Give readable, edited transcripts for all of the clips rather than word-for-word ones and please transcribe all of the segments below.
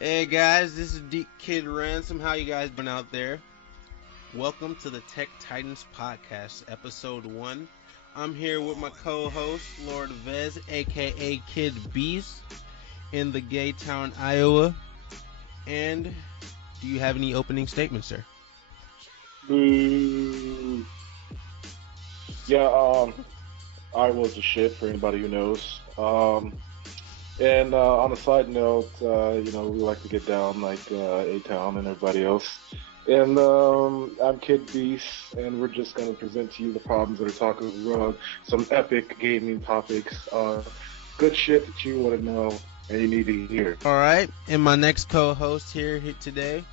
Hey guys, this is Kid Ransom. How you guys been out there? Welcome to the Tech Titans Podcast, Episode 1. I'm here with my co-host, Lord Vez, aka Kid Beast, in the gay town, Iowa. And do you have any opening statements, sir? Boo. Yeah, Iowa's a shit for anybody who knows. And on a side note, we like to get down like A-Town and everybody else. And I'm Kid Beast, and we're just going to present to you the problems that are talking around some epic gaming topics. Good shit that you want to know and you need to hear. Alright, and my next co-host here today,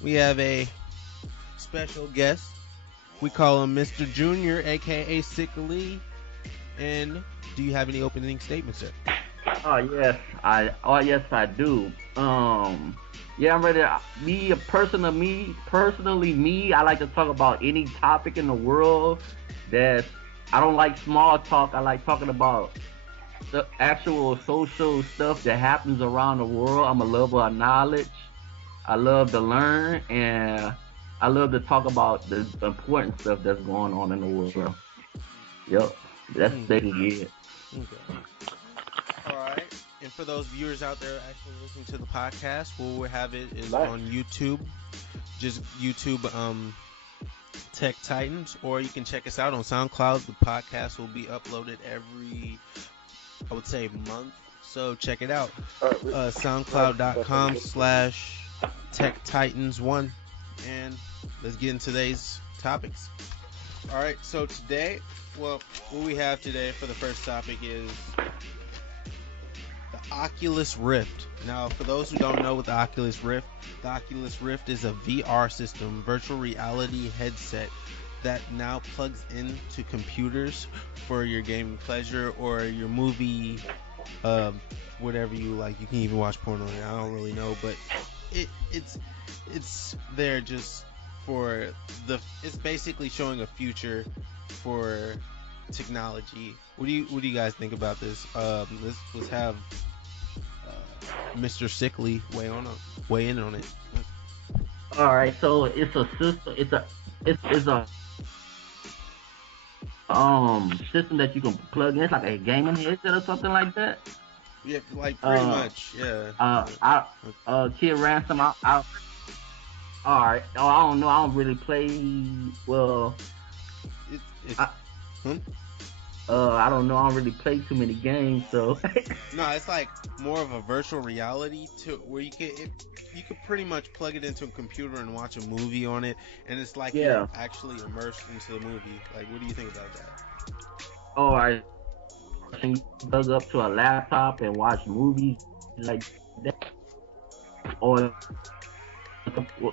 we have a special guest. We call him Mr. Junior, aka SickLee. And do you have any opening statements, sir? Oh yes, I do. Yeah, I'm ready. Personally, I like to talk about any topic in the world. That I don't like small talk. I like talking about the actual social stuff that happens around the world. I'm a lover of knowledge. I love to learn, and I love to talk about the important stuff that's going on in the world. Yep, that's basically it. Okay. Alright, and for those viewers out there actually listening to the podcast, where we have it is on YouTube. Just YouTube Tech Titans, or you can check us out on SoundCloud. The podcast will be uploaded every, I would say, month. So check it out. SoundCloud.com/Tech Titans 1. And let's get into today's topics. Alright, so today, what we have today for the first topic is the Oculus Rift. Now, for those who don't know what the Oculus Rift is a VR system, virtual reality headset that now plugs into computers for your gaming pleasure or your movie, whatever you like. You can even watch porn on it. I don't really know, but it's there just for it's basically showing a future for technology. What do you guys think about this? Let's have Mr. SickLee weigh in on it. All right, so it's a system. It's a system that you can plug in. It's like a gaming headset or something like that. Yeah, like pretty much. Yeah. Kid Ransom. All right. Oh, I don't know. I don't really play. Well, I don't know. I don't really play too many games, so. No, it's like more of a virtual reality to where you could pretty much plug it into a computer and watch a movie on it, and it's like you're actually immersed into the movie. Like, what do you think about that? All right. Can you plug up to a laptop and watch movies like that? Or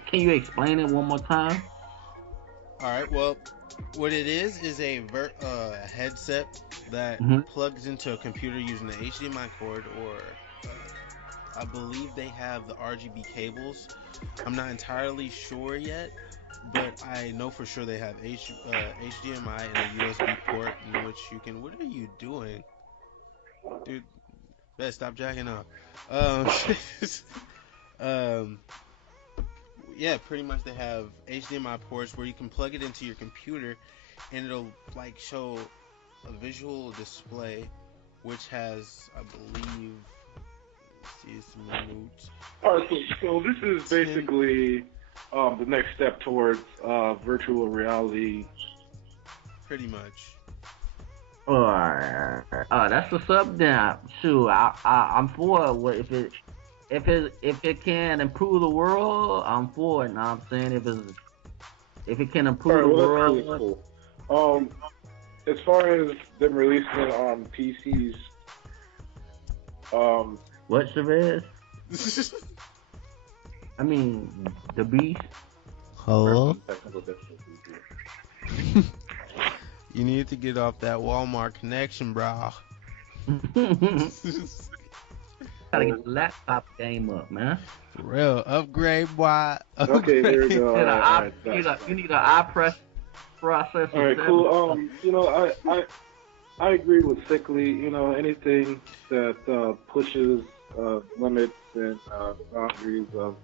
can you explain it one more time? All right. Well, what it is a headset that plugs into a computer using the HDMI cord, or I believe they have the RGB cables. I'm not entirely sure yet, but I know for sure they have HDMI and a USB port in which you can. What are you doing, dude? Better stop jacking up. Yeah, pretty much they have HDMI ports where you can plug it into your computer and it'll like show a visual display which has, I believe, let's see some minutes. Alright, so this is basically the next step towards virtual reality. Pretty much. That's what's up then. Shoot, I'm for it. If it can improve the world, I'm for it. Know what I'm saying? If it can improve the world. That's really cool. As far as them releasing it on PCs, what, Chavez? I mean, the Beast. Hello? You need to get off that Walmart connection, bro. Gotta get the laptop game up, man. For real, upgrade, boy. Okay, there we go. You need an eye processor. All right, cool. I agree with SickLee. Anything that pushes limits and boundaries of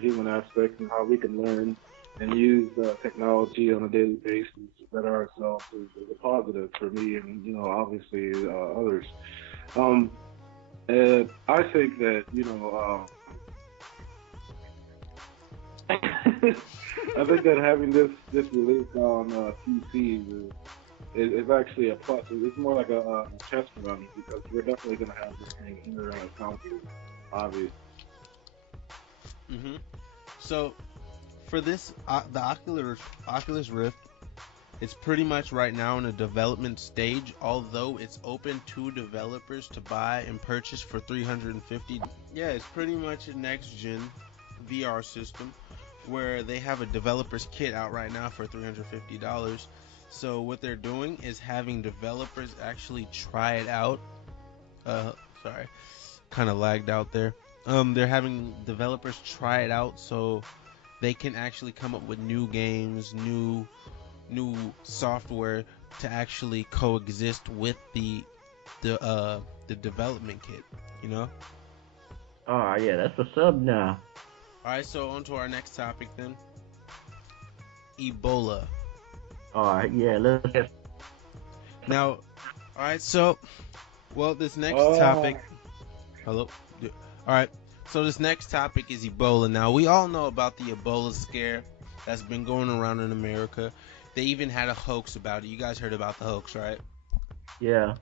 human aspects and how we can learn and use technology on a daily basis to better ourselves is a positive for me and obviously others. Um, and I think that I think that having this released on PCs is actually a plus. It's more like a test run because we're definitely going to have this thing in our consoles, obviously. Hmm. So for this, the Oculus Rift, it's pretty much right now in a development stage. Although it's open to developers to buy and purchase for $350. Yeah, it's pretty much a next gen VR system where they have a developer's kit out right now for $350. So what they're doing is having developers actually try it out. Sorry, kind of lagged out there. They're having developers try it out so they can actually come up with new games, new software to actually coexist with the development kit. You know. Oh yeah, that's a sub now. All right, so on to our next topic then. Ebola. All right, yeah, let's. Now, all right, so this next Oh, topic. Hello. All right, so this next topic is Ebola. Now we all know about the Ebola scare that's been going around in America. They even had a hoax about it. You guys heard about the hoax, right? Yeah.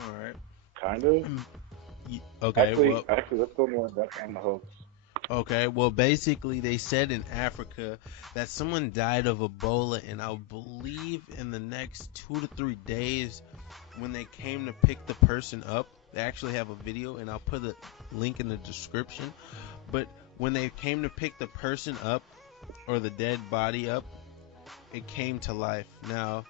All right. kind of. Okay. Well. Actually, let's go more in depth on the hoax. Okay. Well, basically, they said in Africa that someone died of Ebola, and I believe in the next 2 to 3 days, when they came to pick the person up, they actually have a video, and I'll put a link in the description. But when they came to pick the person up, or the dead body up, it came to life. Now,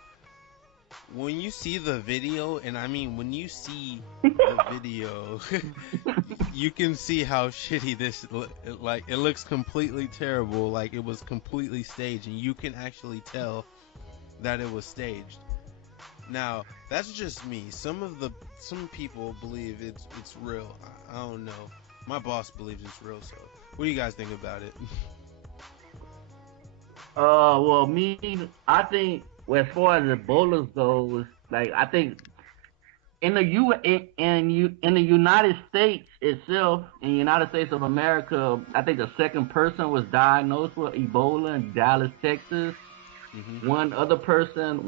when you see the video, and I mean when you see the video, you can see how shitty this like. It looks completely terrible, like it was completely staged, and you can actually tell that it was staged. Now, that's just me. Some people believe it's real. I don't know. My boss believes it's real. So, what do you guys think about it? Well, I think well, as far as Ebola goes, like I think in the United States itself, in the United States of America, I think the second person was diagnosed with Ebola in Dallas, Texas. Mm-hmm. One other person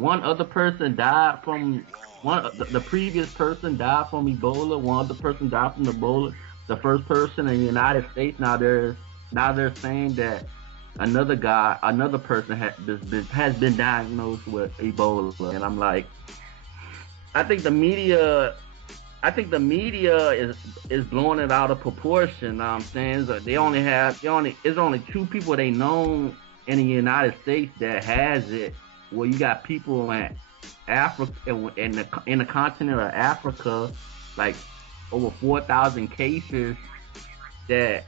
died from the previous person died from Ebola. One other person died from Ebola. The first person in the United States. Now they're saying that another person has been diagnosed with Ebola, and I'm like, I think the media, is blowing it out of proportion. Know what I'm saying? So it's only two people they know in the United States that has it. Well, you got people in Africa, in the continent of Africa, like over 4,000 cases that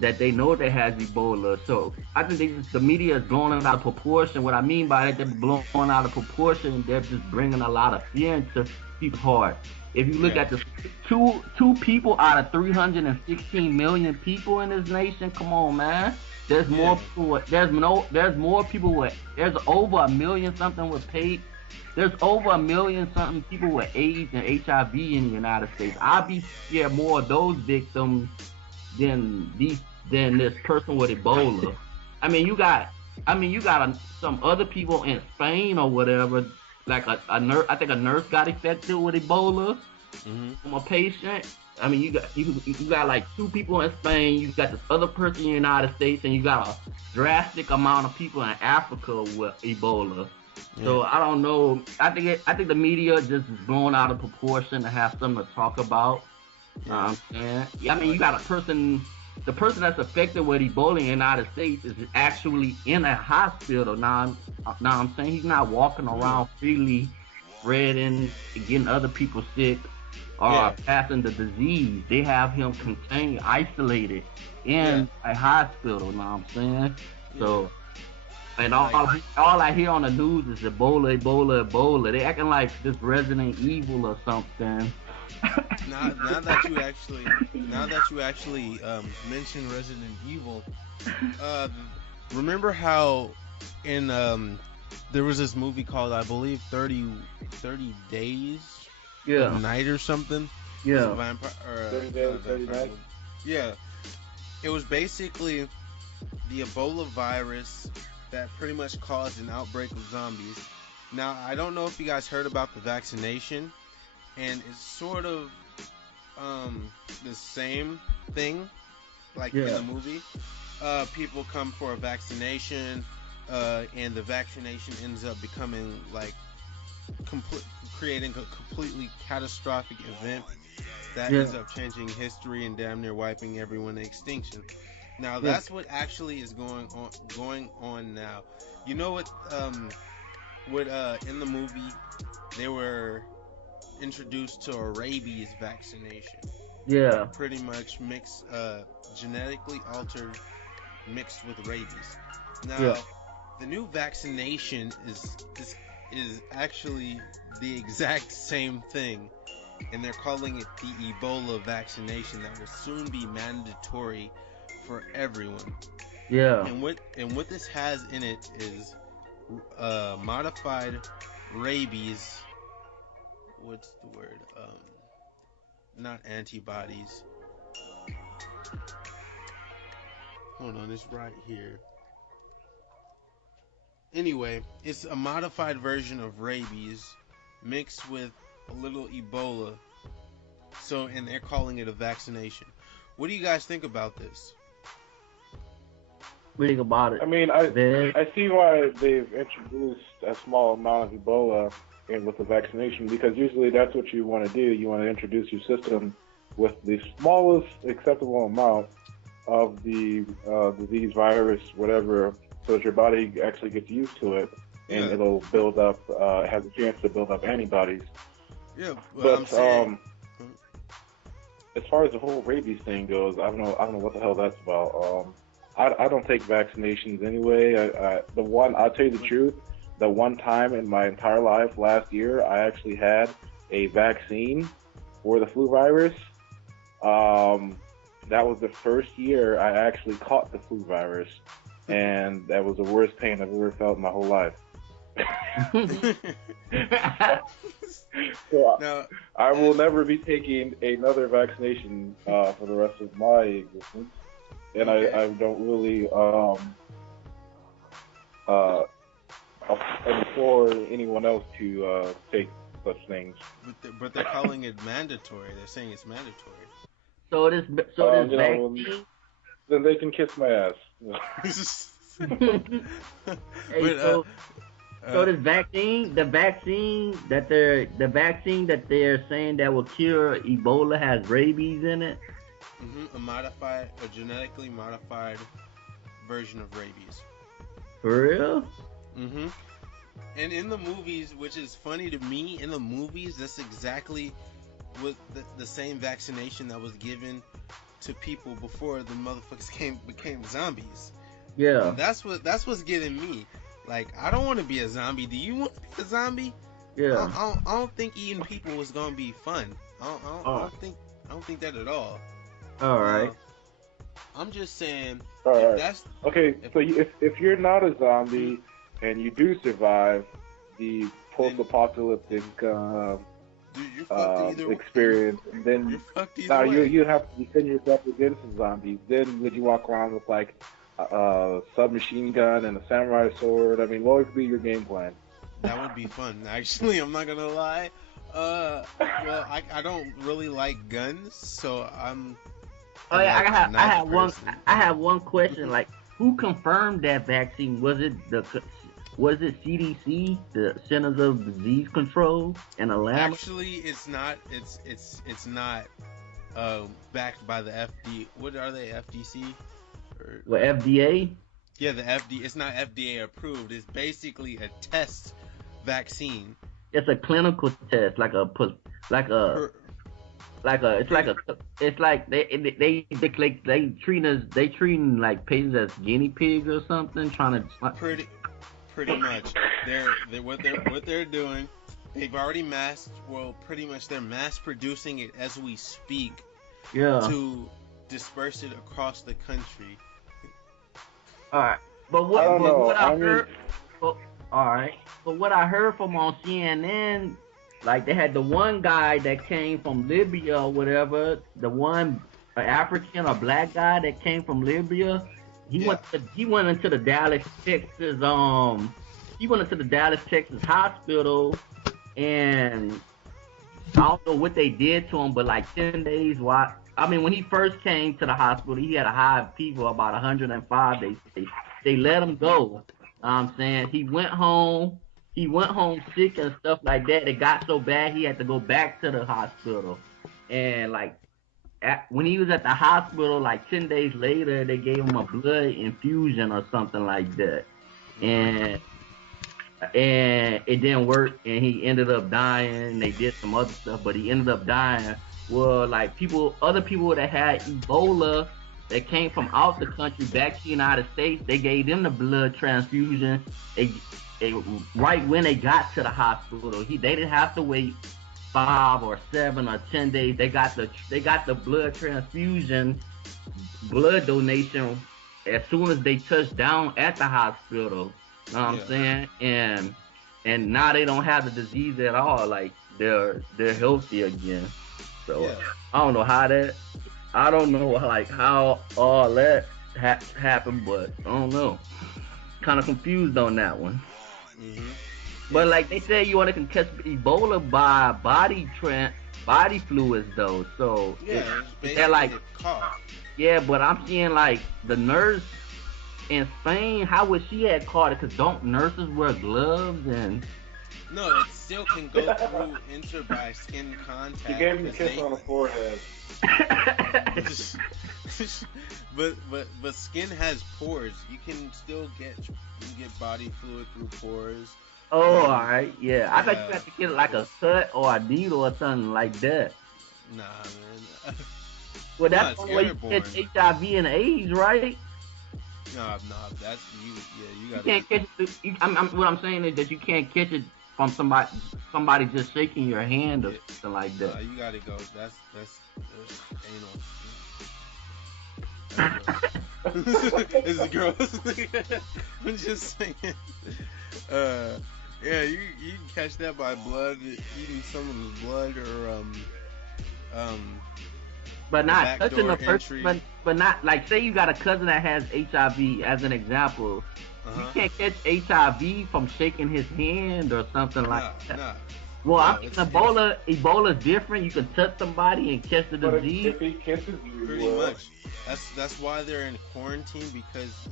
they know that has Ebola. So I think the media is blowing it out of proportion. What I mean by that, they're blowing out of proportion. They're just bringing a lot of fear into people's heart. If you look at the two people out of 316 million people in this nation, come on, man. There's more people. There's more people with. There's over a million something with paid. There's over a million something people with AIDS and HIV in the United States. I'd be scared more of those victims than this person with Ebola. I mean, you got some other people in Spain or whatever. Like a nurse, I think a nurse got infected with Ebola from a patient. I mean, you got like two people in Spain. You got this other person in the United States, and you got a drastic amount of people in Africa with Ebola. Yeah. So I don't know. I think the media just is blown out of proportion to have something to talk about. And I mean, you got the person that's affected with Ebola in the United States is actually in a hospital. Now I'm saying he's not walking around freely spreading, getting other people sick, or passing the disease. They have him contained, isolated in a hospital. Now I'm saying so. And all I hear on the news is Ebola. They acting like this Resident Evil or something. Now that you actually mentioned Resident Evil, uh, remember how in there was this movie called, I believe, 30 Days of Yeah, Night or something. It was a yeah, vampire, or 30 not a days, 30 vampire nights. movie. Yeah, it was basically the Ebola virus that pretty much caused an outbreak of zombies. Now, I don't know if you guys heard about the vaccination, and it's sort of the same thing like in yeah, the movie. People come for a vaccination, and the vaccination ends up becoming like complete, creating a completely catastrophic event that yeah, ends up changing history and damn near wiping everyone to extinction. Now yeah, that's what actually is going on now. You know what in the movie they were introduced to a rabies vaccination yeah, that pretty much genetically altered mixed with rabies. yeah, Now, the new vaccination is actually the exact same thing, and they're calling it the Ebola vaccination that will soon be mandatory for everyone. yeah. And what this has in it is modified rabies. What's the word? Not antibodies. Hold on, it's right here. Anyway, it's a modified version of rabies mixed with a little Ebola. So, and they're calling it a vaccination. What do you guys think about this? What do you think about it? I mean, Then, I see why they've introduced a small amount of Ebola in with the vaccination because usually that's what you want to do. You want to introduce your system with the smallest acceptable amount of the disease, virus, whatever, so that your body actually gets used to it and Yeah, it'll build up, has a chance to build up antibodies. yeah, but I'm But saying, as far as the whole rabies thing goes, I don't know what the hell that's about. I don't take vaccinations anyway. I'll tell you the truth, the one time in my entire life last year, I actually had a vaccine for the flu virus. Um, that was the first year I actually caught the flu virus, and that was the worst pain I've ever felt in my whole life. So now, I will as never be taking another vaccination for the rest of my existence, and okay, I don't really uh, implore anyone else to take such things. but they're calling it mandatory. They're saying it's mandatory. so this, so this You know, vaccine. then they can kiss my ass. Hey, but so uh, this vaccine, the vaccine that they're saying that will cure Ebola has rabies in it. a genetically modified version of rabies. For real? hmm And in the movies, which is funny to me, in the movies, that's exactly what the same vaccination that was given to people before the motherfuckers became zombies. Yeah, And that's what's getting me. Like, I don't want to be a zombie. Do you want to be a zombie? yeah. I don't think eating people was gonna be fun. Oh, I don't think that at all. all right. Now, I'm just saying, All if right. that's Okay. if So if you're not a mhm, zombie and you do survive the then post-apocalyptic dude, you're fucked either. experience, and You're then fucked either now way. you have to defend yourself against the zombies. Then would you walk around with like a submachine gun and a samurai sword? I mean, what would be your game plan? That would be fun. Actually, I'm not gonna lie. Well, I don't really like guns, so I'm Oh a, yeah, like a I knife have one. person. I have one question. Like, who confirmed that vaccine? Was it CDC, the Centers of Disease Control in Atlanta? Actually, it's not. It's not backed by the FD. What are they? FDC or With FDA? yeah, the FD. It's not FDA approved. It's basically a test vaccine. It's a clinical test, like a Per, it's like pretty a it's like they treating like patients as guinea pigs or something, trying to. pretty pretty much. They're what they're doing They've already pretty much they're mass producing it as we speak Yeah. to disperse it across the country. All right. But I don't know. what I heard, all right. But what I heard from on CNN, like they had the one guy that came from Libya or whatever, the one African or black guy that came from Libya. He went into the Dallas, Texas. He went into the Dallas, Texas hospital, and I don't know what they did to him, but like 10 days. Why? I mean, when he first came to the hospital, he had a high fever, about 105. They let him go. I'm saying he went home. He went home sick and stuff like that. It got so bad he had to go back to the hospital. And like when he was at the hospital, like 10 days later, they gave him a blood infusion or something like that. And it didn't work, and he ended up dying. They did some other stuff, but he ended up dying. Well, like other people that had Ebola that came from out the country back to the United States, they gave them the blood transfusion. They right when they got to the hospital, they didn't have to wait 5 or 7 or 10 days. They got the blood transfusion, blood donation as soon as they touched down at the hospital. You know what I'm saying? And now they don't have the disease at all. Like they're healthy again. So I don't know how all that happened, but I don't know. Kind of confused on that one. Mm-hmm. But like they say, you only can catch Ebola by body fluids though. So they're like, but I'm seeing like the nurse in Spain, how would she have caught it? Because don't nurses wear gloves and? No, it still can go through, enter by skin contact. She gave him a kiss on the forehead. but skin has pores. You can still get body fluid through pores. Oh, all right, yeah. I thought you had to get like a cut or a needle or something like that. Nah, man. Well, that's the way you catch HIV and AIDS, right? No, that's you. Yeah, you gotta. You can't catch it. What I'm saying is that you can't catch it from somebody just shaking your hand or something like that. You gotta go. That's anal. It's the girls. I'm just saying. Yeah, you can catch that by blood, eating someone's blood or But not touching the person, but not like say you got a cousin that has HIV as an example. You can't catch HIV from shaking his hand or something like that. Nah. Well, I mean, Ebola's different. You can touch somebody and catch the disease. If he kisses you, pretty much. That's why they're in quarantine, because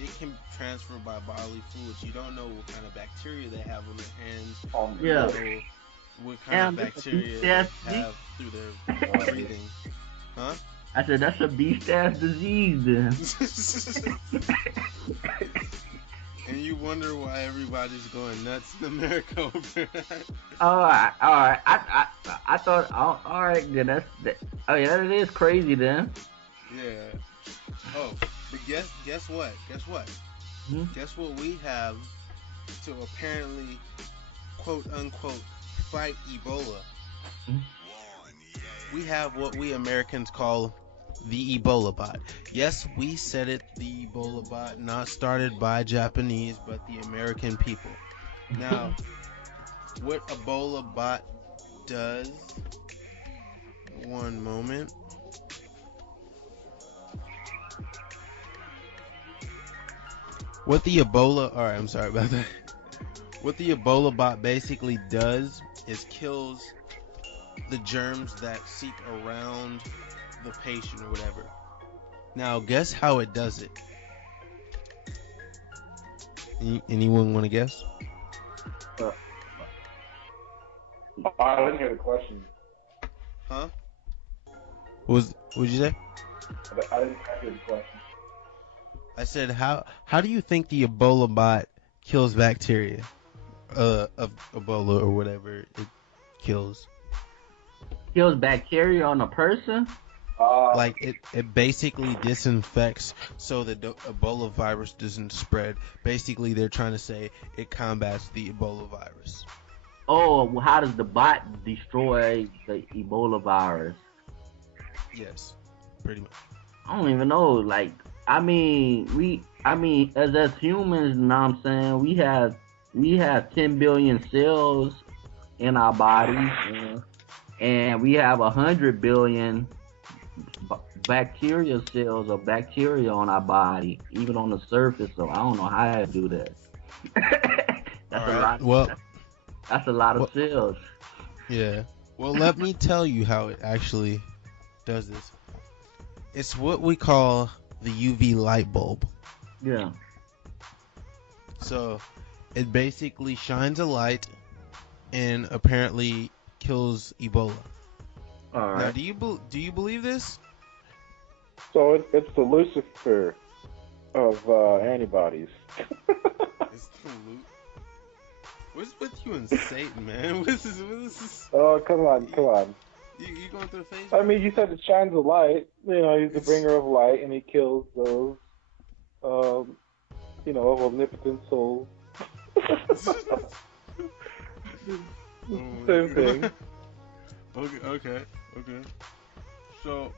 it can transfer by bodily fluids. You don't know what kind of bacteria they have on their hands. You know what kind of bacteria they have through their breathing. Huh? I said that's a beast-ass disease then. And you wonder why everybody's going nuts in America over that. All right. I thought, all right, then that it is crazy then. Yeah. Oh, but guess what? Hmm? Guess what we have to apparently, quote unquote, fight Ebola? Hmm? We have what we Americans call the EbolaBot. Yes, we said it, the EbolaBot, not started by Japanese, but the American people. Now, what EbolaBot does, one moment. What the EbolaBot basically does is kills the germs that seep around the patient or whatever. Now, guess how it does it? Anyone want to guess? I didn't hear the question. Huh? What'd you say? I didn't hear the question. I said, how do you think the EbolaBot kills bacteria of Ebola or whatever it kills? Kills bacteria on a person? Like it basically disinfects so the Ebola virus doesn't spread. Basically, they're trying to say it combats the Ebola virus. Oh, how does the bot destroy the Ebola virus? Yes, pretty much. I don't even know. Like, as humans, you know what I'm saying, we have 10 billion cells in our bodies, and we have 100 billion bacteria cells or bacteria on our body, even on the surface. So I don't know how to do that. All That's a right. lot. Well, That's a lot of well, cells. yeah. Well, let me tell you how it actually does this. It's what we call the UV light bulb. Yeah. So it basically shines a light and apparently kills Ebola. All Now, right. do you believe this? So it's the Lucifer of antibodies. It's the loot. What's with you and Satan, man? What is this? Oh, come on, come on. You going through the phase? I mean, you said it shines a light. You know, he's the bringer of light, and he kills those, um, of omnipotent souls. Same thing. Okay. So,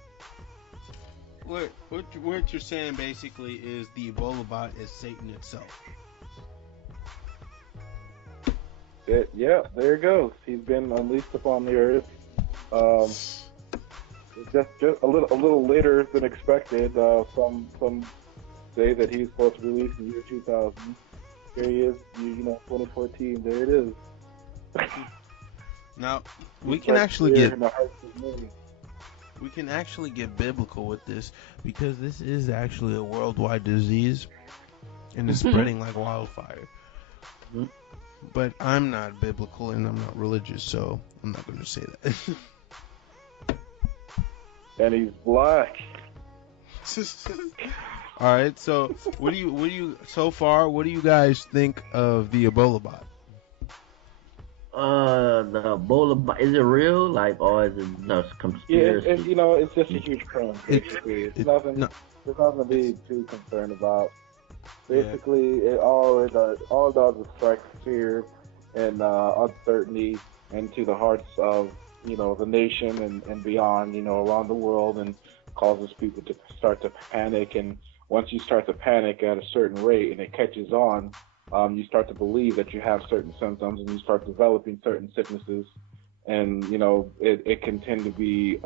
what you're saying basically is the EbolaBot is Satan itself. Yeah, there it goes. He's been unleashed upon the earth. Um, just a little later than expected. Some say that he's supposed to release in the year 2000. Here he is, 2014. There it is. Now we It's can right actually here get in the heart of me. we can actually get biblical with this because this is actually a worldwide disease and it's spreading like wildfire. Mhm. But I'm not biblical and I'm not religious, so I'm not going to say that. And he's black. All right, so what do you so far? What do you guys think of the EbolaBot? The Ebola, is it real? Like, or is it just Yeah, conspiracy? it's just a huge crime. Basically, it's nothing. No, There's nothing to be too concerned about. yeah, Basically, all it does is strike fear and uncertainty into the hearts of the nation and beyond, around the world, and causes people to start to panic. And once you start to panic at a certain rate and it catches on, you start to believe that you have certain symptoms and you start developing certain sicknesses. And it can tend to be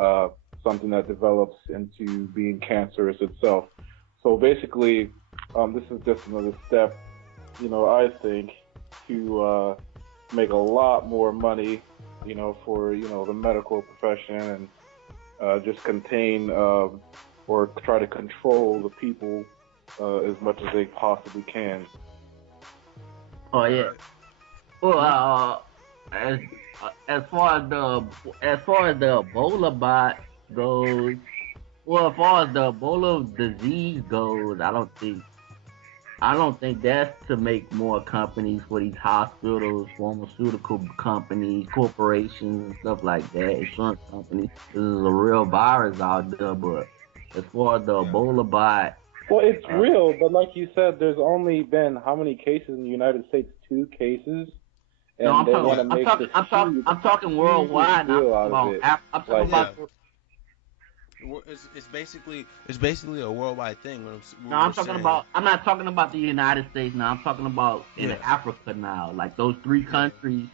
something that develops into being cancerous itself. So basically, this is just another step, I think, to make a lot more money, for the medical profession, and just contain or try to control the people as much as they possibly can. Oh yeah. right. Well, as as far as the Ebola bot goes, well, as far as the Ebola disease goes, I don't think that's to make more companies for these hospitals, pharmaceutical companies, corporations, and stuff like that, insurance companies. This is a real virus out there, but as far as the Yeah. Ebola bot, Well, it's uh, real, but like you said, there's only been how many cases in the United States? 2 cases, no, and they want Yeah, to make this I'm talking huge worldwide. Now. deal out of it. I'm talking Like, about. yeah. It's basically a worldwide thing. No, What we're saying. I'm not talking about the United States now. I'm talking about in Yeah, Africa now. Like those three yeah, countries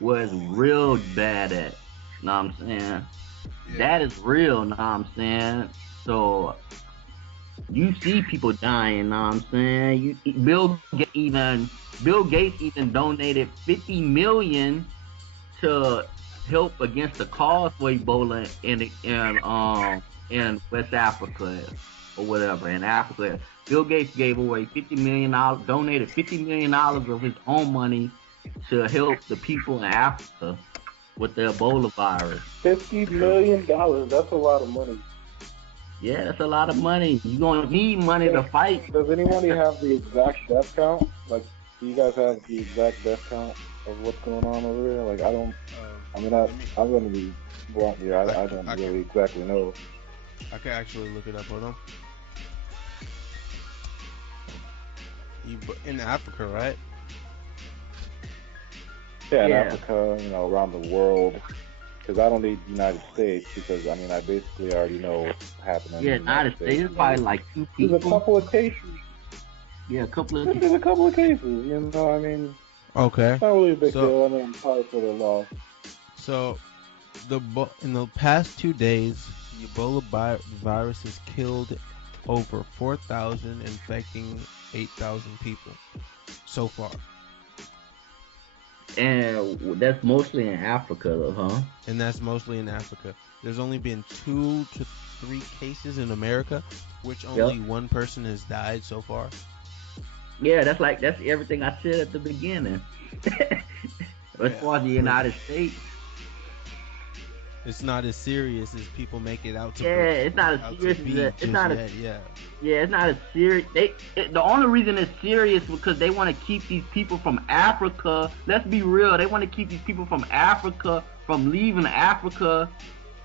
was real bad at. Know what I'm saying? yeah. That is real. Know what I'm saying? So you see people dying. Know what I'm saying? Bill Gates even donated 50 million to help against the cause for Ebola in West Africa or whatever in Africa. Bill Gates gave away $50 million, donated $50 million of his own money to help the people in Africa with the Ebola virus. $50 million. That's a lot of money. Yeah, that's a lot of money. You're gonna need money to fight. Does anybody have the exact death count? Like, do you guys have the exact death count of what's going on over there? Like, I don't. I mean, Let me. I'm going to be blunt here. I don't I really can exactly know. I can actually look it up on them. In Africa, right? Yeah, in Yeah, Africa, around the world. Because I don't need the United States because I mean I basically already know what's happening in yeah. the United United States. States is probably like two There's a people. couple of cases. Yeah, a couple of. There's a couple of cases. I mean, Okay. it's not really a big So deal. I mean, I'm sorry for the loss. so in the past 2 days, the virus has killed over 4,000, infecting 8,000 people so far. And that's mostly in Africa, though, huh? And that's mostly in Africa. There's only been 2 to 3 cases in America, which only Yep. one person has died so far. Yeah, that's everything I said at the beginning. As far as the United States, It's not as serious as people make it out to. yeah, it's not as serious as that. It's not as yeah, it's not as serious. The only reason it's serious because they want to keep these people from Africa. Let's be real. They want to keep these people from Africa from leaving Africa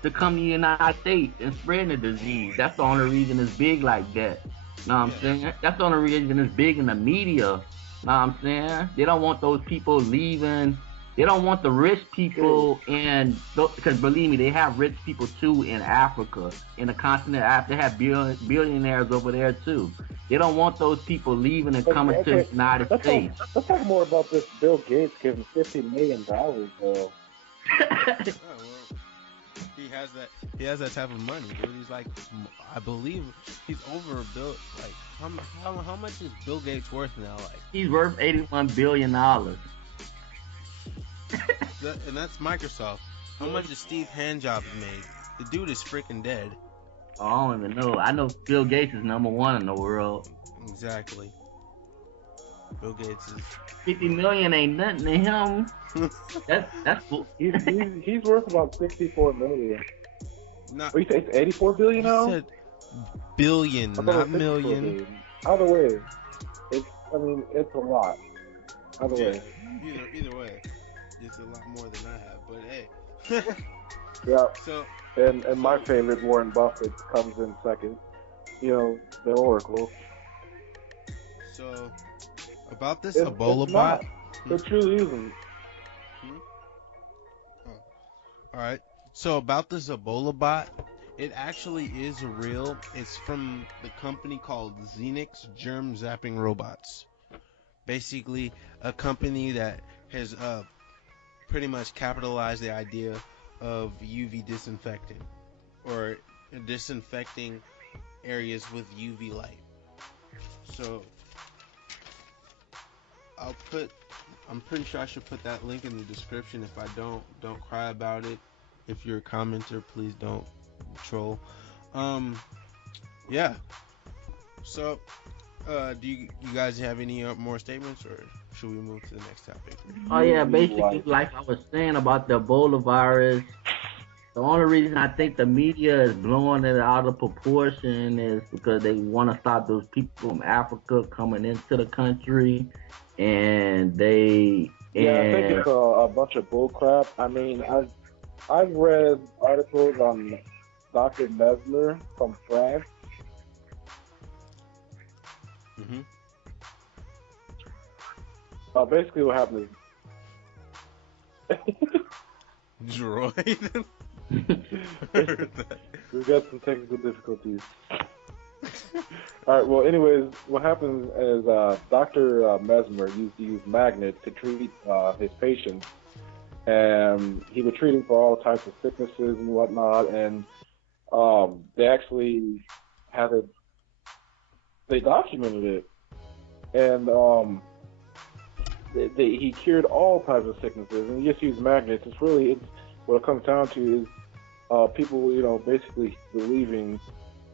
to come to the United States and spreading the disease. That's the only reason it's big like that. Know what I'm saying? That's the only reason it's big in the media. Know what I'm saying? They don't want those people leaving. They don't want the rich people because believe me, they have rich people too in Africa, in the continent. They have billionaires over there too. They don't want those people leaving and coming to the United States. Let's talk more about this Bill Gates giving $50 million, though. Oh, well, he has that type of money, dude. He's like, I believe he's over Bill. Like, how much is Bill Gates worth now? Like, he's worth $81 billion. And that's Microsoft. How much is Steve Handjobs made? The dude is freaking dead. Oh, I don't even know. I know Bill Gates is #1 in the world. Exactly. Bill Gates is 50 million ain't nothing to him. that's he's worth about 64 million. Not. What you say? It's 84 billion now. You said billion, not million. Billion. Either way, it's a lot. Either way. Either way, it's a lot more than I have. But hey. Yeah. So. And my favorite, Warren Buffett, comes in second. The Oracle. So, about this EbolaBot. It truly isn't. Alright. So, about this EbolaBot, it actually is real. It's from the company called Xenix Germ Zapping Robots. Basically, a company that has pretty much capitalized the idea of UV disinfecting or disinfecting areas with UV light. So I'm pretty sure I should put that link in the description. If I don't cry about it. If you're a commenter, please don't troll. Yeah. So do you guys have any more statements, or should we move to the next topic? Oh yeah, basically like I was saying about the Ebola virus, the only reason I think the media is blowing it out of proportion is because they want to stop those people from Africa coming into the country, and I think it's a bunch of bullcrap. I mean, I've read articles on Dr. Mesmer from France. Mm-hmm. Basically, what happened is Droid. we got some technical difficulties. All right. Well, anyways, what happens is Dr. Mesmer used to use magnets to treat his patients, and he would treat them for all types of sicknesses and whatnot. And they actually had it. They documented it, and he cured all types of sicknesses, and he just used magnets. It's what it comes down to is people, basically believing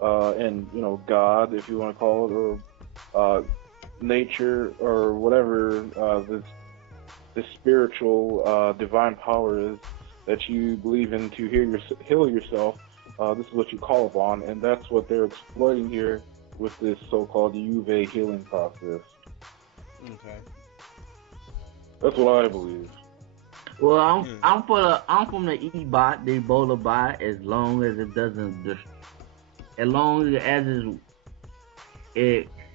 in, God, if you want to call it, or nature, or whatever this spiritual divine power is that you believe in to heal yourself. This is what you call upon, and that's what they're exploiting here with this so-called UV healing process. Okay. That's what I believe. Well, I'm from the EbolaBot, the EbolaBot, as long as it doesn't as long as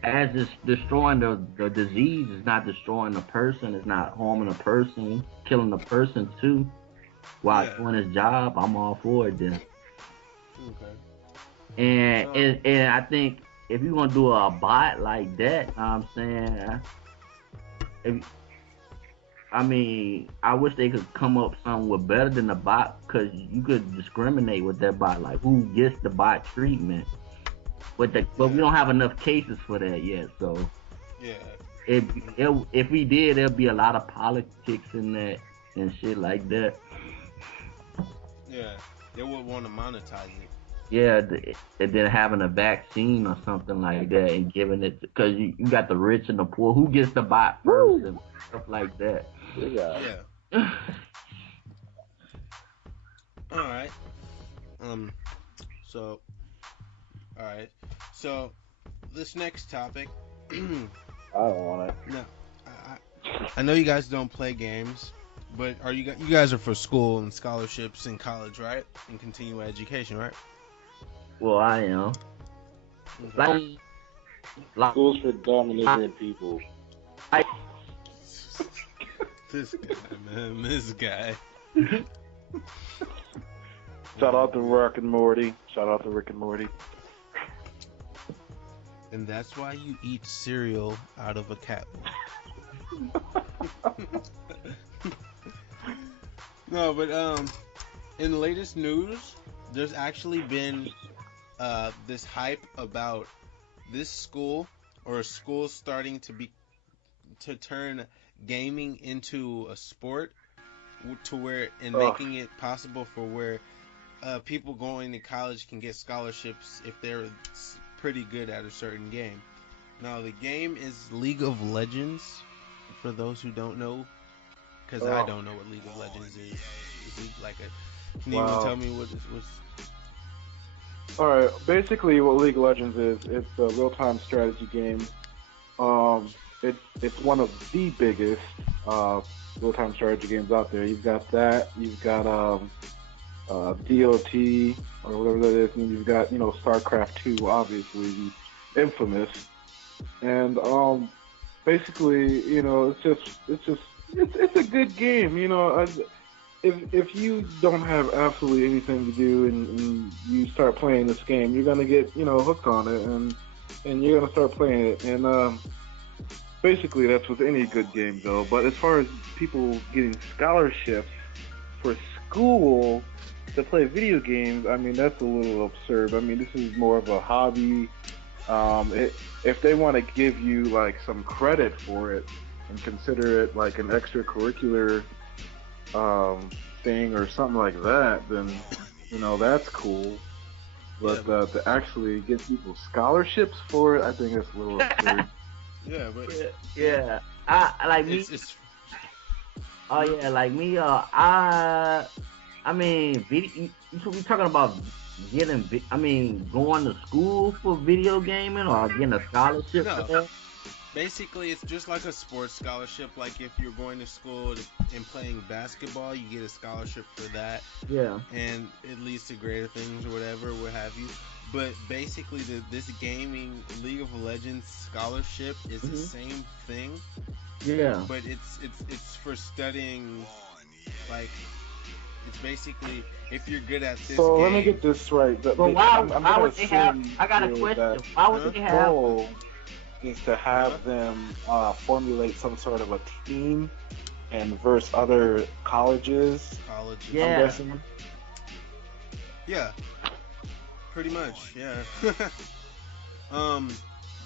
as it's destroying the disease, it's not destroying the person, it's not harming a person, killing the person too, while doing his job, I'm all for it then. Okay. And I think if you're gonna do a bot like that, I'm saying, I mean, I wish they could come up something with better than the bot, because you could discriminate with that bot, like who gets the bot treatment. But we don't have enough cases for that yet, so yeah. If we did, there'd be a lot of politics in that and shit like that. Yeah, they would want to monetize it. Yeah, and then having a vaccine or something like that and giving it, because you got the rich and the poor. Who gets the bot first and stuff like that. Yeah. All right. So, all right. So, this next topic. I don't want it. No, I know you guys don't play games, but you guys are for school and scholarships in college, right? And continuing education, right? Well, I am. Like schools for dumb and ignorant people. This guy, man, this guy. Shout out to Rick and Morty. And that's why you eat cereal out of a cat bowl. No, but in the latest news, there's actually been this hype about this school or a school starting to turn gaming into a sport, to where and making it possible for where people going to college can get scholarships if they're pretty good at a certain game. Now the game is League of Legends, for those who don't know, because I don't know what League of Legends is. Is it like a? Can you even tell me what's? All right, basically what League of Legends is, it's a real-time strategy game. It's one of the biggest real-time strategy games out there. You've got that. You've got DOT or whatever that is, and you've got StarCraft 2, obviously the infamous. And basically, it's a good game. If you don't have absolutely anything to do and you start playing this game, you're gonna get hooked on it, and you're gonna start playing it. And basically that's with any good game though. But as far as people getting scholarships for school to play video games, I mean, that's a little absurd. I mean, this is more of a hobby. If they want to give you like some credit for it and consider it like an extracurricular thing or something like that, then that's cool. But to actually give people scholarships for it, I think it's a little absurd. Yeah, but yeah, I like me. Oh yeah, like me. I mean, we talking about going to school for video gaming or getting a scholarship for that? Basically, it's just like a sports scholarship. Like if you're going to school and playing basketball, you get a scholarship for that. Yeah. And it leads to greater things or whatever, what have you. But basically, this gaming League of Legends scholarship is the same thing. Yeah. But it's for studying, like. It's basically if you're good at this. So game, let me get this right. Why would they have? I got a question. Why would they have? Goal is to have them formulate some sort of a team and verse other colleges. Yeah. I'm guessing. Yeah. Pretty much. Yeah.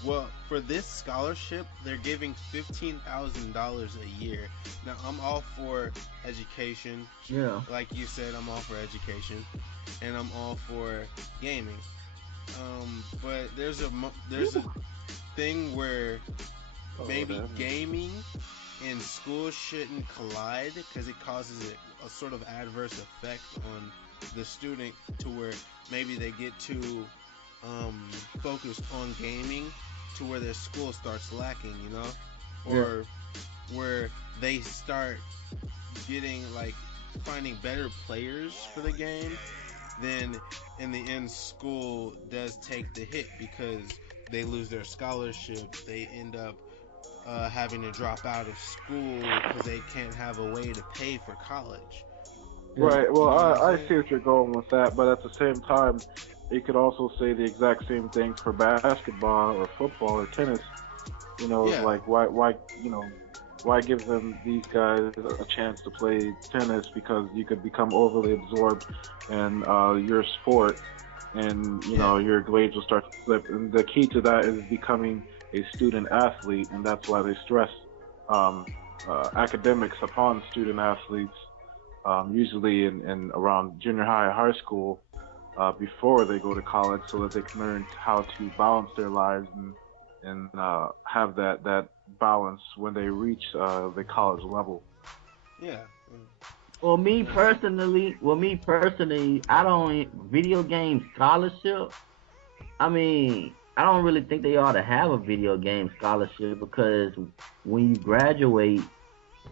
Well, for this scholarship, they're giving $15,000 a year. Now, I'm all for education. Yeah. Like you said, I'm all for education, and I'm all for gaming. But there's a thing where maybe gaming and school shouldn't collide because it causes a sort of adverse effect on the student to where maybe they get too focused on gaming to where their school starts lacking, or where they start getting finding better players for the game, then in the end school does take the hit because they lose their scholarship. They end up having to drop out of school because they can't have a way to pay for college. Right. Well, You know what I'm I saying? see what you're going with that, but at the same time, you could also say the exact same thing for basketball or football or tennis. You know, Yeah, like why give them these guys a chance to play tennis because you could become overly absorbed in your sport, and yeah, your grades will start to slip. And the key to that is becoming a student athlete, and that's why they stress um, academics upon student athletes, usually in around junior high or high school, before they go to college, so that they can learn how to balance their lives and have that balance when they reach the college level. yeah. Yes. Well, me personally, I don't video game scholarship. I mean, I don't really think they ought to have a video game scholarship because when you graduate,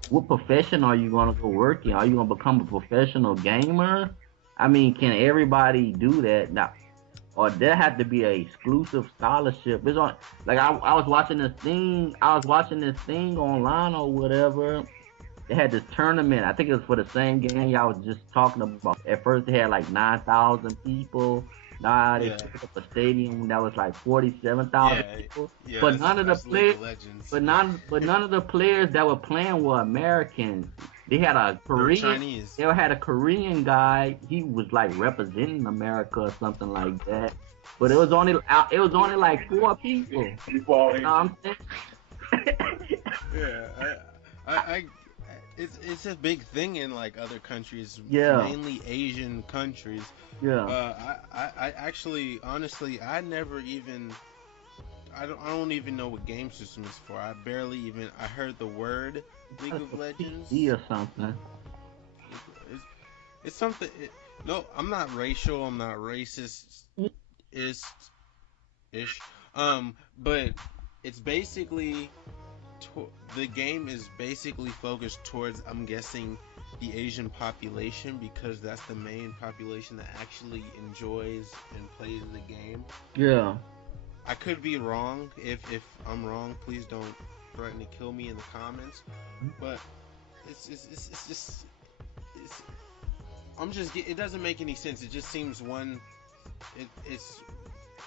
what profession are you gonna go work in? Are you gonna become a professional gamer? I mean, can everybody do that now? Or there had to be a exclusive scholarship. It's on like I was watching this thing. I was watching this thing online or whatever. They had this tournament. I think it was for the same game y'all was just talking about. At first they had like 9,000 people. Now they Yeah, put up a stadium that was like 47,000 yeah, people. yeah. But none of the That's League players, of Legends. but none of the players that were playing were Americans. They had a They're Korean. Chinese. They had a Korean guy. He was like representing America or something like that. But it was only like four people. You know what I'm saying? Yeah, I it's a big thing in like other countries, Yeah, mainly Asian countries. yeah. I actually, honestly, I don't even know what game system is for. I heard the word League That's of a Legends. PC or something. It's, it's something. No, I'm not racial. I'm not racist. Is ish. But it's basically the game is basically focused towards, I'm guessing, the Asian population because that's the main population that actually enjoys and plays the game. Yeah. I could be wrong. If I'm wrong, please don't threaten to kill me in the comments. But it's just it's, it doesn't make any sense. It just seems it, it's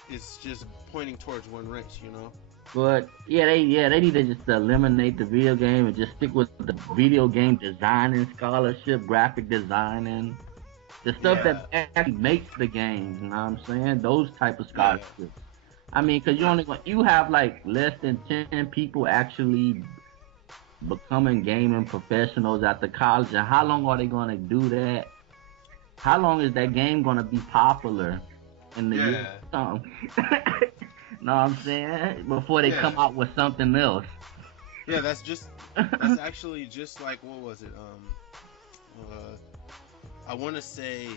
it's just pointing towards one race, you know? But they need to just eliminate the video game and just stick with the video game designing scholarship, graphic designing, the stuff that Yeah, actually makes the games. You know what I'm saying? Those type of yeah. scholarships. I mean, because you have like less than 10 people actually becoming gaming professionals after college, and how long are they going to do that? How long is that game going to be popular in the years Yeah, to come? Know what I'm saying? Before they yeah, come out with something else. yeah. That's actually just like, what was it? I want to say,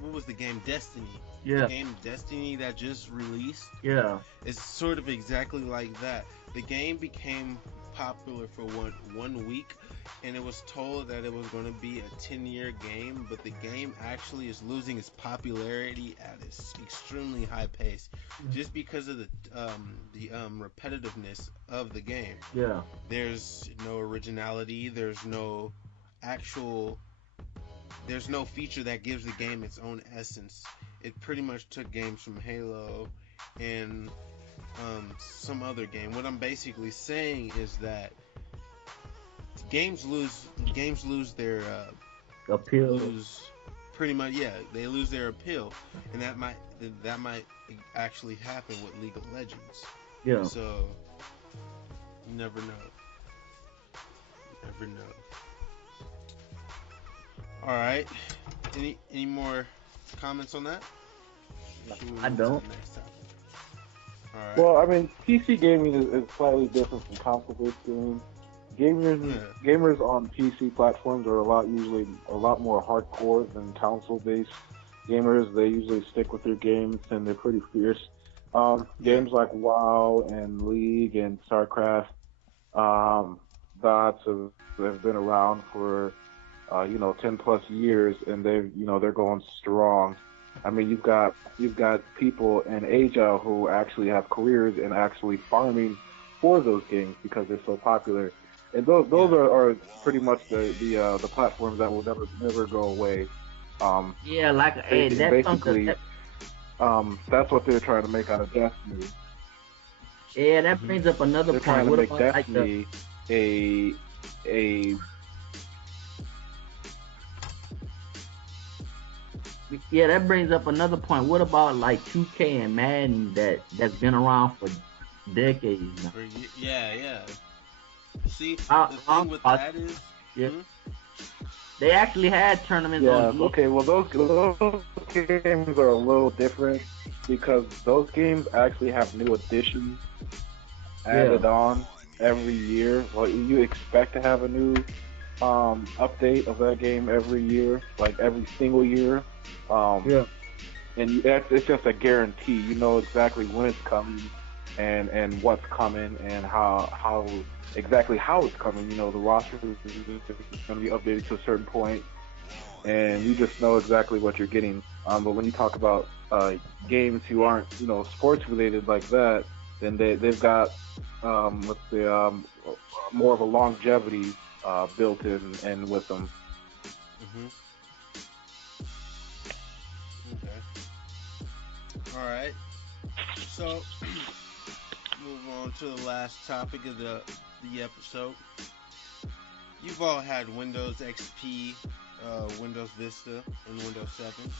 what was the game? Destiny. The Yeah, game Destiny that just released yeah, is sort of exactly like that. The game became popular for one week, and it was told that it was going to be a 10-year game, but the game actually is losing its popularity at its extremely high pace, just because of the repetitiveness of the game. yeah, There's no originality. Actual there's no feature that gives the game its own essence. It pretty much took games from Halo and some other game. What I'm basically saying is that games lose their appeal. lose pretty much, yeah, they lose their appeal, and that might actually happen with League of Legends. Yeah. So you never know. You never know. All right. Any more comments on that? Should we I move to don't. the next topic? All right. Well, I mean, PC gaming is slightly different from console-based gaming. Gamers on PC platforms are usually a lot more hardcore than console-based gamers. They usually stick with their games and they're pretty fierce. Yeah. Games like WoW and League and StarCraft, um, bots have been around for 10 plus years, and they're going strong. I mean, you've got people in Asia who actually have careers in actually farming for those games because they're so popular, and those Yeah. are pretty much the platforms that will never go away. Um, Yeah, like hey, and that's something basically, that that's what they're trying to make out of Destiny. yeah, that Hmm. brings up another They're trying point. to What make about like the Destiny a a yeah, that brings up another point. What about like 2K and Madden that's been around for decades now? Yeah, yeah. See, the I thing with I- that is, yeah, hmm? they actually had tournaments on yeah. E. Okay, well those games are a little different because those games actually have new additions Yeah, added on every year. Well, you expect to have a new update of that game every year, like every single year. Um, yeah. and it's just a guarantee. You know exactly when it's coming, and what's coming, and how exactly how it's coming. You know the roster is going to be updated to a certain point, and you just know exactly what you're getting. But when you talk about games who aren't sports related like that, then they've got let's say more of a longevity built in with them. Hmm. Okay. All right. So, move on to the last topic of the episode. You've all had Windows XP, Windows Vista, and Windows 7.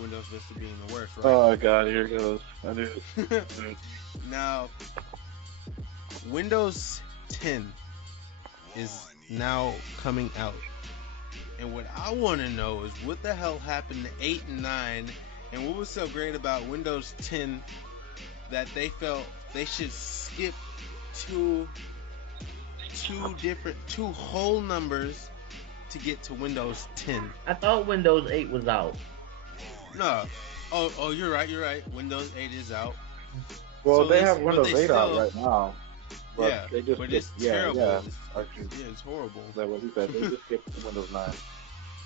Windows Vista being the worst, right? Oh God, here it goes. I knew it. Now, Windows 10 is now coming out. And what I want to know is what the hell happened to 8 and 9, and what was so great about Windows 10 that they felt they should skip two two whole numbers to get to Windows 10. I thought Windows 8 was out. No. Oh, you're right. You're right. Windows 8 is out. Well, So they have but Windows they 8 out still, right now, but yeah, they just but skipped. it's Yeah, terrible. yeah. Actually, Yeah, it's horrible. that what he said. They just skipped to Windows 9.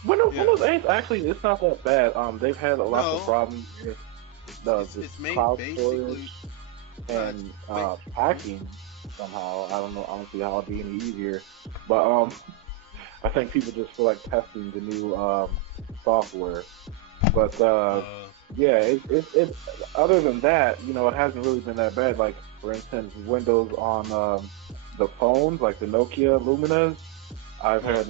Windows Yeah. 8 actually it's not that bad. They've had a lots of No, problems with the it's made cloud basically. storage No, it's and hmm? packing somehow. I don't know. I don't see how it'd be any easier. But I think people just feel like testing the new software. But uh yeah, it. Other than that, it hasn't really been that bad. Like for instance, Windows on the phones, like the Nokia Luminas. yeah, I've heard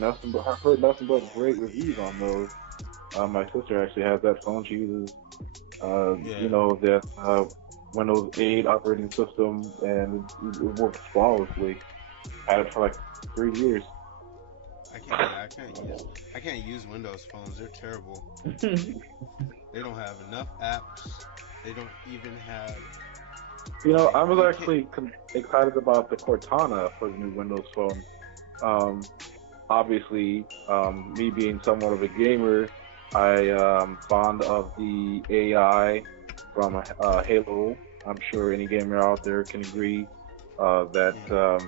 nothing but great reviews on those. My sister actually has that phone. She uses yeah. that Windows 8 operating system, and it works flawlessly. Had it for like 3 years. I can't use Windows phones. They're terrible. They don't have enough apps. They don't even have like I you was can't. actually excited about the Cortana for the new Windows phone. Um, Obviously, me being somewhat of a gamer, I fond of the AI from Halo. I'm sure any gamer out there can agree that Yeah.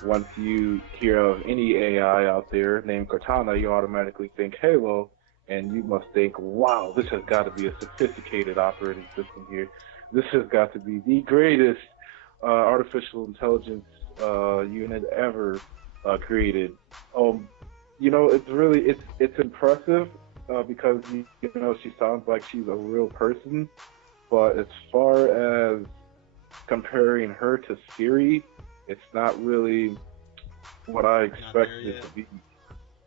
once you hear of any AI out there named Cortana, you automatically think Halo, and you must think, wow, this has got to be a sophisticated operating system here. This has got to be the greatest artificial intelligence unit ever created. Um, it's impressive because she sounds like she's a real person. But as far as comparing her to Siri, it's not really what I Not there expected it yet. to be.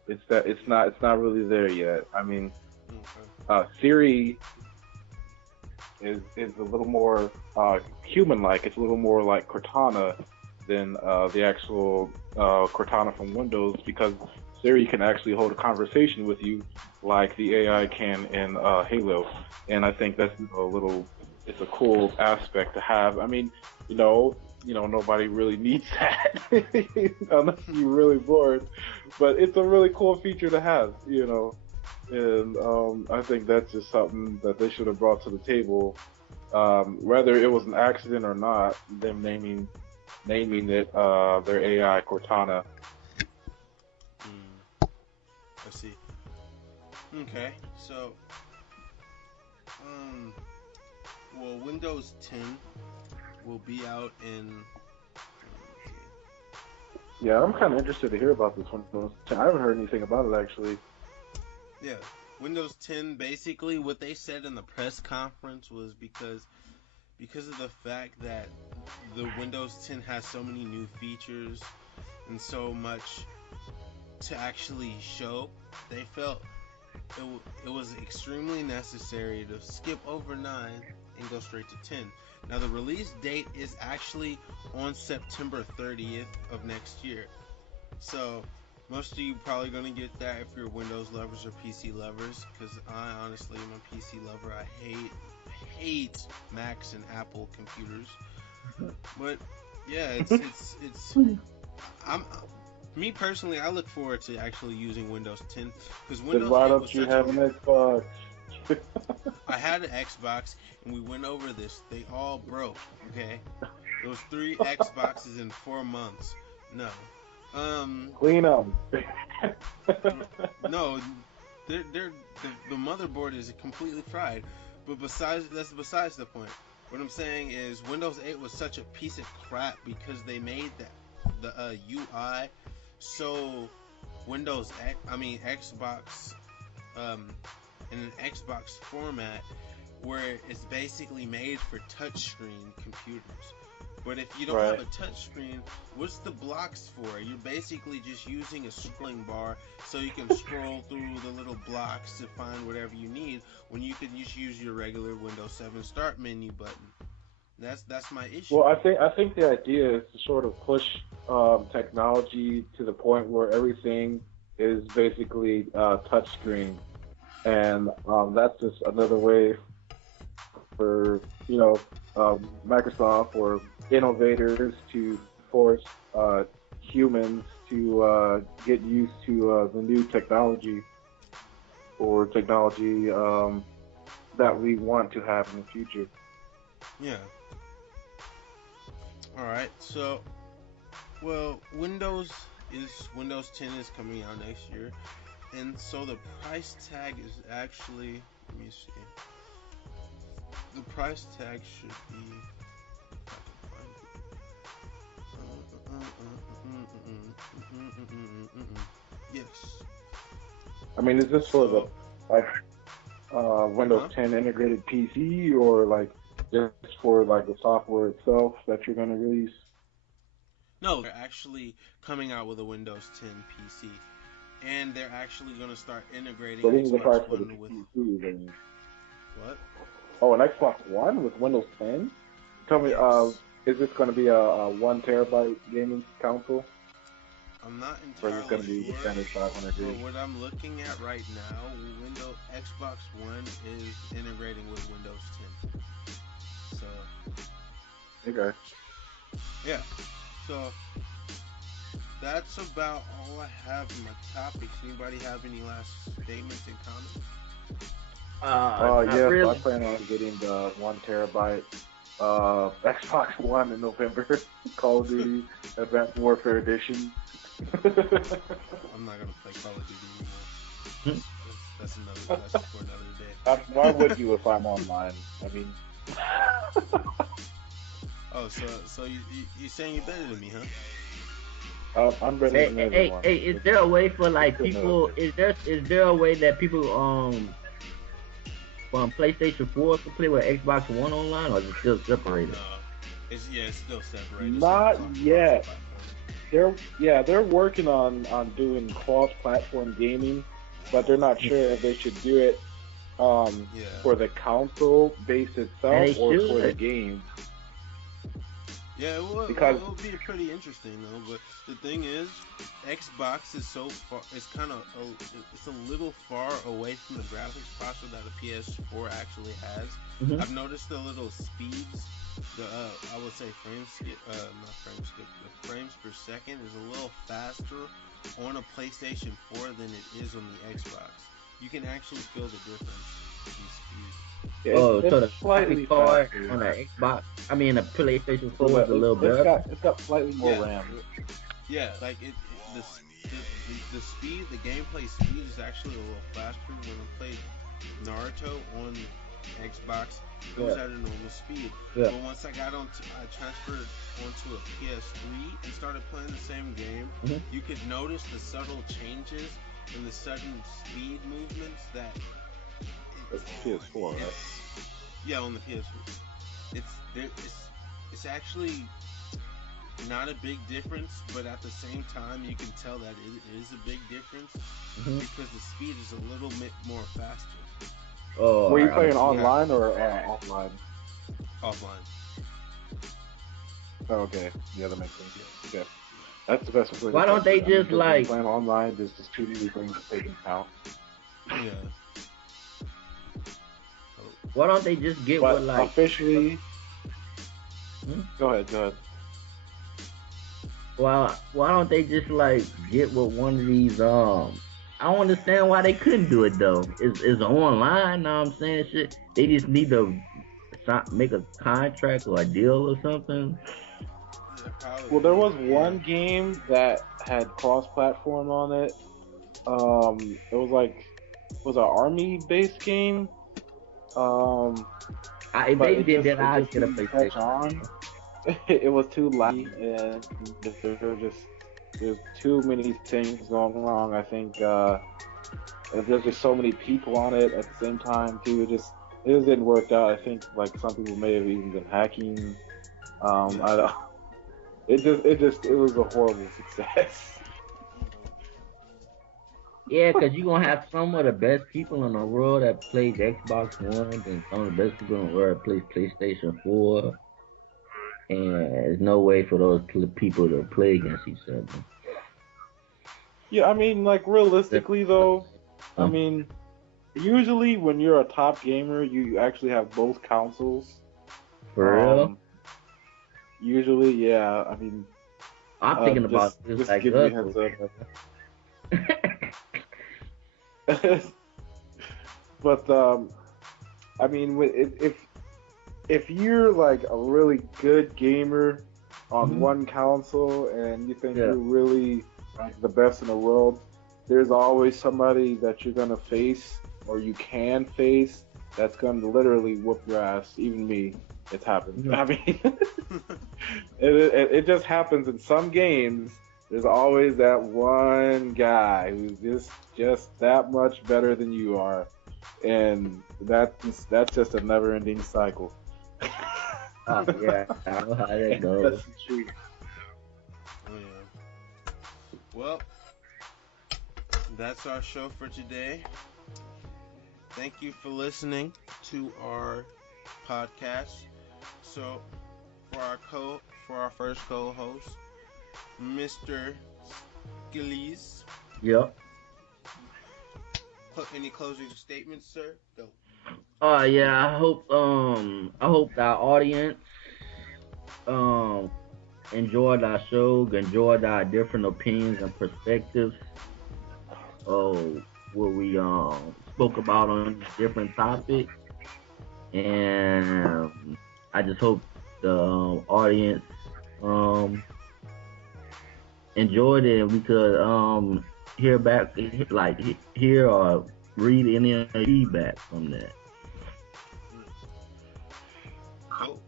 It's not really there yet. I mean, Okay. Siri is a little more human-like. It's a little more like Cortana than the actual Cortana from Windows because Siri can actually hold a conversation with you like the AI Yeah. can in Halo, and I think that's it's a cool aspect to have. I mean, nobody really needs that unless you're really bored, but it's a really cool feature to have. And I think that's just something that they should have brought to the table, whether it was an accident or not. Them naming it their AI Cortana. Mm, I see. Okay. So Um, well, Windows 10 will be out in. Yeah, I'm kind of interested to hear about this one. I haven't heard anything about it actually. Yeah, Windows 10. Basically, what they said in the press conference was because of the fact that the Windows 10 has so many new features and so much to actually show, they felt it was extremely necessary to skip over 9 and go straight to 10. Now, the release date is actually on September 30th of next year. So, most of you probably going to get that if you're Windows lovers or PC lovers, because I honestly am a PC lover. I hate Macs and Apple computers. But yeah, it's I'm me personally, I look forward to actually using Windows 10 because Then Windows why 8 was don't you such have an Xbox? I had an Xbox and we went over this. They all broke. Okay, it was 3 Xboxes in 4 months. No, Clean them. no, the motherboard is completely fried. But that's besides the point. What I'm saying is Windows 8 was such a piece of crap because they made the UI so Xbox in an Xbox format where it's basically made for touchscreen computers. But if you don't have a touchscreen, what's the blocks for? You're basically just using a scrolling bar so you can scroll through the little blocks to find whatever you need when you can just use your regular Windows 7 Start menu button. That's my issue. Well, I think the idea is to sort of push technology to the point where everything is basically touchscreen, and that's just another way for Microsoft or innovators to force humans to get used to the new technology or technology that we want to have in the future. Yeah. All right. So, well, Windows 10 is coming out next year, and so the price tag is actually, let me see. The price tag should be. Yes. I mean, is this for the like Windows 10 integrated PC or like just for like the software itself that you're going to release? No, they're actually coming out with a Windows 10 PC, and they're actually going to start integrating So this is the price Xbox for the One with PC then. what? Oh, an Xbox One with Windows 10? Tell me, Yes. is this going to be a 1 terabyte gaming console? I'm not Or is it entirely going to be the sure, standard 500 but gig? what I'm looking at right now, Windows Xbox One is integrating with Windows 10. So Okay. yeah, so that's about all I have in my topics. Anybody have any last statements and comments? Not Yes, I really. plan on getting the 1 terabyte Xbox One in November. Call of Duty Advanced Warfare Edition. I'm not gonna play Call of Duty anymore. That's for another day. Why would you if I'm online? I mean, Oh, so you saying you're better than me, huh? I'm better than everyone. Hey, is there a way for like people? Is there a way that people from PlayStation 4 can play with Xbox One online, or is it still separated? No, it's still separated. Not yet. They're working on doing cross-platform gaming, but they're not sure if they should do it for the console base itself or for the game. Yeah, it will be pretty interesting though. But the thing is, Xbox is so far. It's it's a little far away from the graphics processor that the PS4 actually has. Mm-hmm. I've noticed the little speeds. I would say the frames per second is a little faster on a PlayStation 4 than it is on the Xbox. You can actually feel the difference in speed. So the slightly card faster on the Xbox, the PlayStation 4 is a little better. It's got slightly more RAM. Yeah, like the speed, the gameplay speed is actually a little faster when I played Naruto on Xbox, it was at a normal speed. Yeah. But once I transferred onto a PS3 and started playing the same game, you could notice the subtle changes and the sudden speed movements that. PS4, right? Yeah, on the PS4. It's actually not a big difference, but at the same time, you can tell that it is a big difference because the speed is a little bit more faster. Oh, were you playing online or offline? Offline. Oh, okay, yeah, that makes sense. Yeah. Okay, that's the best way. Why don't they just like playing online? There's just too many things to take into account. Yeah. Why don't they just get what like officially? Go ahead. Well, why don't they just like get with one of these? I don't understand why they couldn't do it though. It's online. Know what I'm saying? Shit. They just need to make a contract or a deal or something. Well, there was one game that had cross-platform on it. It was an army-based game. If they did that, I'd get a PlayStation. It was too laggy, and there's too many things going wrong. I think there's just so many people on it at the same time too. It just didn't work out. I think like some people may have even been hacking. I don't. It was a horrible success. Yeah, because you're going to have some of the best people in the world that played Xbox One and some of the best people in the world that play PlayStation 4. And there's no way for those people to play against each other. Yeah, I mean, like, realistically, though, I mean, usually when you're a top gamer, you actually have both consoles. For real? Usually, yeah. I mean... I'm thinking about this just like give me a heads up. But I mean, if you're like a really good gamer on one console and you think you're really like the best in the world, there's always somebody that you're gonna face or you can face that's gonna literally whoop your ass. Even me, it's happened. I mean, it just happens in some games. There's always that one guy who's just that much better than you are, and that's just a never-ending cycle. Oh yeah, I know how that goes. That's the truth. Oh, yeah. Well, that's our show for today. Thank you for listening to our podcast. So, for our first co-host, Mr. SickLee. Yep. Any closing statements, sir? Go. Yeah, I hope our audience enjoyed our show, enjoyed our different opinions and perspectives of what we spoke about on different topics, and I just hope the audience enjoyed it and we could hear back, like hear or read any feedback from that. Cool.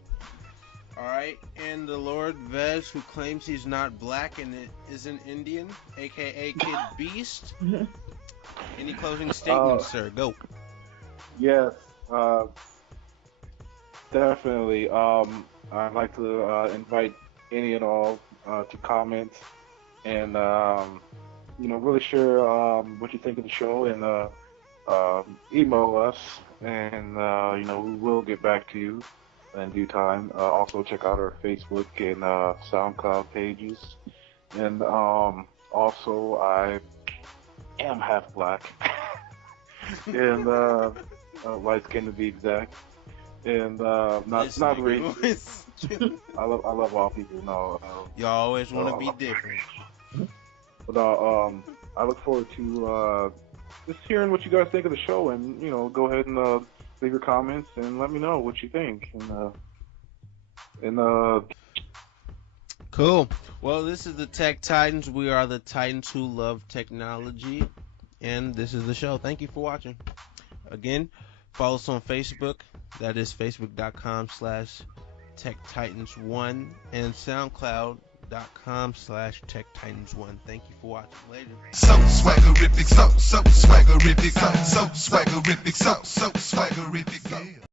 Alright, and the Lord Vez, who claims he's not black and is an Indian, aka Kid Beast. Any closing statements, sir? Go. Yes, definitely. I'd like to invite any and all to comment and really share what you think of the show and email us, and we will get back to you in due time. Also check out our Facebook and SoundCloud pages, and also I am half black and light skin to be exact, and not racist. I love all people. No, you always want to be different. But I look forward to just hearing what you guys think of the show, and go ahead and leave your comments and let me know what you think. Cool. Well, this is the Tech Titans. We are the Titans who love technology, and this is the show. Thank you for watching. Again, Follow us on Facebook. That is facebook.com/TechTitans1 and SoundCloud.com/TechTitans1. Thank you for watching. Later. So swaggerific, so swaggerific, so swaggerific, so swaggerific, yeah.